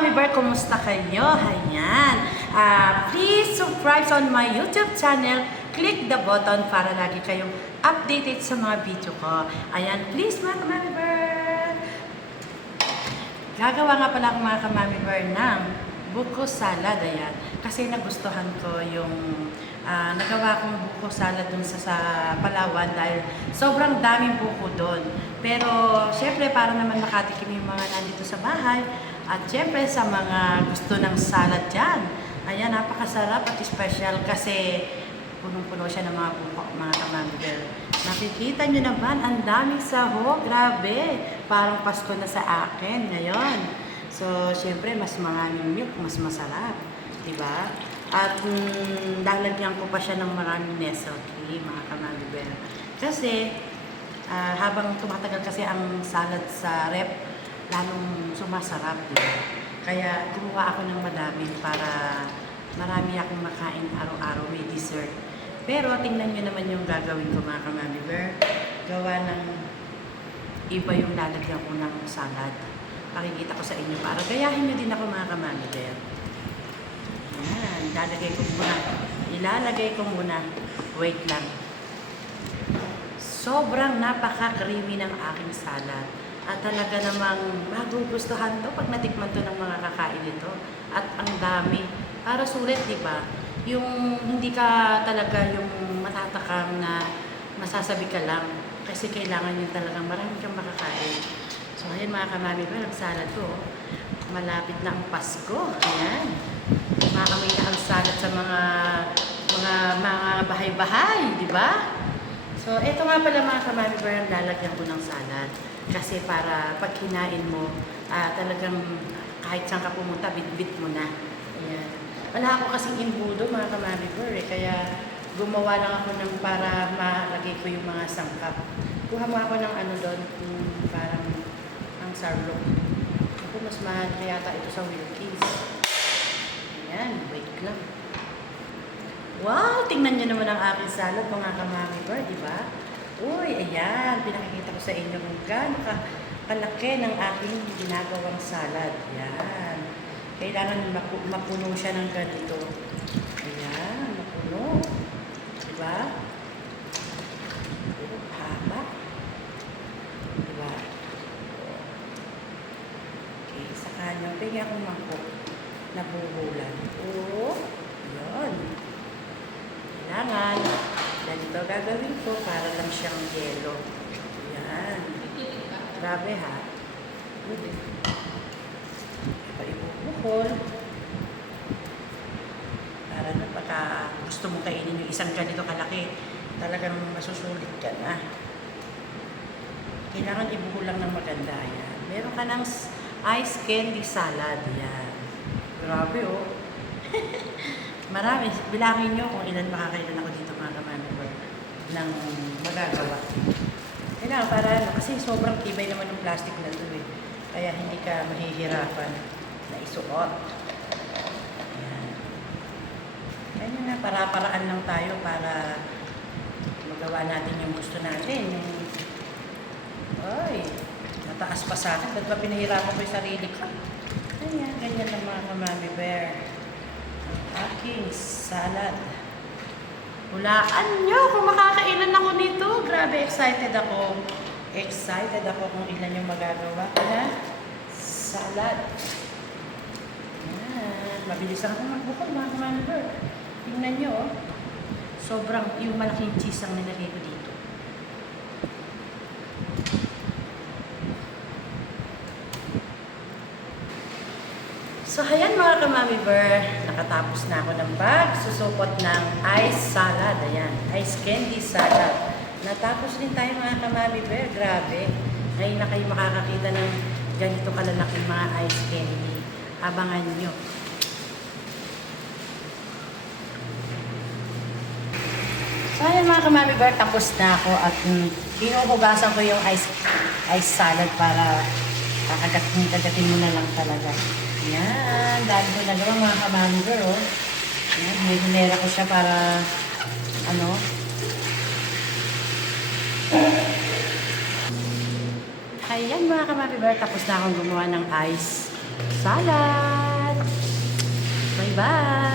Mami Bear, kumusta kayo? Ayan. Please subscribe on my YouTube channel. Click the button para lagi kayong updated sa mga video ko. Ayan, please mga Mami Bear. Gagawa nga pala ako mga Mami Bear ng buko salad. Ayan. Kasi nagustuhan ko yung nagawa kong buko salad dun sa Palawan dahil sobrang daming buko doon. Pero syempre para naman makatikim yung mga nandito sa bahay at syempre sa mga gusto ng salad dyan. Ayan, napakasarap at special kasi punong-puno siya ng mga buko, mga Mami Bear. Nakikita nyo naman, ang daming sahog. Grabe, parang Pasko na sa akin ngayon. So, syempre, mas maraming milk, mas masarap. Diba? At lalagyan ko pa siya ng maraming nestle cream, mga Mami Bear. Kasi, habang tumatagal kasi ang salad sa rep, lalong sumasarap, diba? Kaya gumawa ako ng madami para marami akong makain araw-araw, may dessert. Pero tingnan nyo naman yung gagawin ko mga Mami Bear. Gawa ng iba yung lalagyan ko ng salad. Pakikita ko sa inyo para gayahin nyo din ako mga Mami Bear. Ayan, ilalagay ko muna. Wait lang. Sobrang napaka-creamy ng aking salad. At talaga namang magugustuhan to pag natikman to ng mga kakain nito. At ang dami. Para sulit, di ba? Yung hindi ka talaga yung matatakam na masasabi ka lang. Kasi kailangan yun talagang marami kang makakain. So, ayan mga Mami Bear, ang salad ko. Malapit na ang Pasko. Ayan. Maamoy na ang salad sa mga bahay-bahay, di ba? So, ito nga pala mga Mami Bear, ang lalagyan ko ng salad. Kasi para pag kinain mo, talagang kahit saan ka pumunta, bit-bit mo na. Ayan. Wala ako kasing imbudo mga Mami Bear, kaya gumawa lang ako ng para malagay ko yung mga sangkap. Kuha mo ako ng ano doon, parang ang sarlok. Ako, mas mahal na yata ito sa Wilkins. Ayan, wait lang. Wow! Tingnan nyo naman ang aking salad mga Mami Bear, di ba? Uy, ayan, pinakikita ko sa inyo kung gaano kalaki ng aking ginagawang salad. Ayan. Kailangan mapuno siya ng ganito. Ayan, mapuno. Diba? Haba. Diba? Okay, sa kanya, pwede akong mangkok na buhulan. Oo. Ayan. Kailangan. Ganito gagawin ko para lang siyang yelo. Ayan. Grabe ha. Good. Ibubuhol. Para na pagka gusto mong kainin yung isang ganito kalaki, talagang masusulit ka na. Kailangan ibuhol lang ng maganda. Ayan. Meron ka ng ice candy salad. Ayan. Grabe oh. Marami. Bilangin nyo kung ilan makakailan ako dito mga Mami Bear ng magagawa. Kailangan para ano, kasi sobrang tibay naman ng plastic na ito eh. Kaya hindi ka mahihirapan na isuot. Ayan. Ganyan na, para-paraan lang tayo para magawa natin yung gusto natin. Ay, mataas pa sa akin. Ba't ba pinahirapan ko yung sarili ko? Ayan, ganyan lang mga Mami Bear. Aking salad. Hulaan nyo kung makakailan ako nito. Grabe, excited ako. Excited ako kung ilan yung magagawa ko na salad. Ayan. Mabilis ako magbukol, mga Mami Bear. Tingnan nyo, oh. Sobrang yung malaking cheese ang nilagay ko dito. So, ayan mga Mami Bear, nakatapos na ako ng susupot ng ice salad. Ayan, ice candy salad. Natapos din tayo mga Mami Bear, grabe. Ngayon na kayo makakakita ng ganito kalalaking mga ice candy. Abangan nyo. So, ayan mga Mami Bear, tapos na ako at pinuhugasan ko yung ice salad para kakagatin mo na lang talaga. Ayan, dahil ko nagawa mga Mami Bear, oh. Ayan, may hinera ko siya para, ano. Ayan mga Mami Bear, tapos na akong gumawa ng ice salad. Bye-bye!